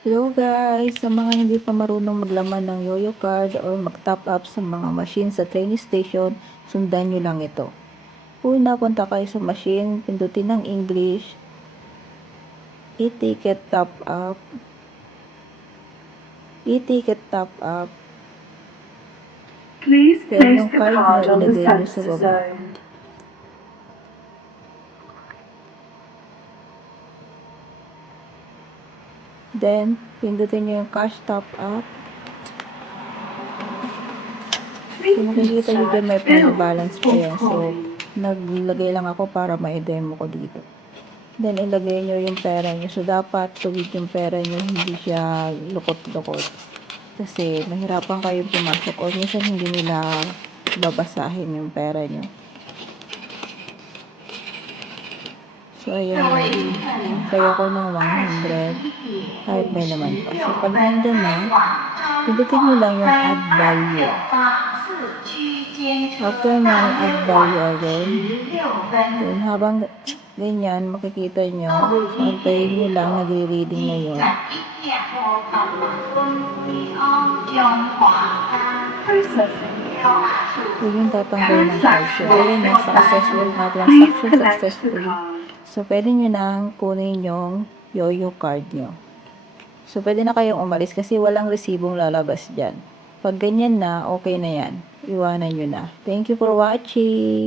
Hello guys! Sa mga hindi pa marunong maglaman ng Yoyo card or mag-top up sa mga machine sa train station, sundan nyo lang ito. Una, punta kayo sa machine, pindutin ng English, e-ticket top up, Please then place yung the card card nyo on the ilagay nyo sa sensor baba. zone. Then, pindutin nyo yung cash top up. Kung makikita nyo dyan, may final balance pa yan. So, naglagay lang ako para ma-demo ko dito. Then, ilagay nyo yung pera nyo. So, dapat tuwid yung pera nyo, hindi siya lukot-lukot. Kasi, mahirapan kayo pumasok o minsan hindi nila babasahin yung pera nyo. So, ayan na. Pay ako ng 100. Kahit may naman pa. So, pag nandun na, pindutin nyo lang yung add value. After ng add value again, yun, habang ganyan, makikita nyo, so, antayin nyo lang, nagre-reading na yun. So, yung tatanggalin ng card. So, ayun na, successful na, transaction successful. So, pwede nyo nang kunin yung Yoyo card nyo. So, pwede na kayong umalis kasi walang resibong lalabas dyan. Pag ganyan na, okay na yan. Iwanan nyo na. Thank you for watching!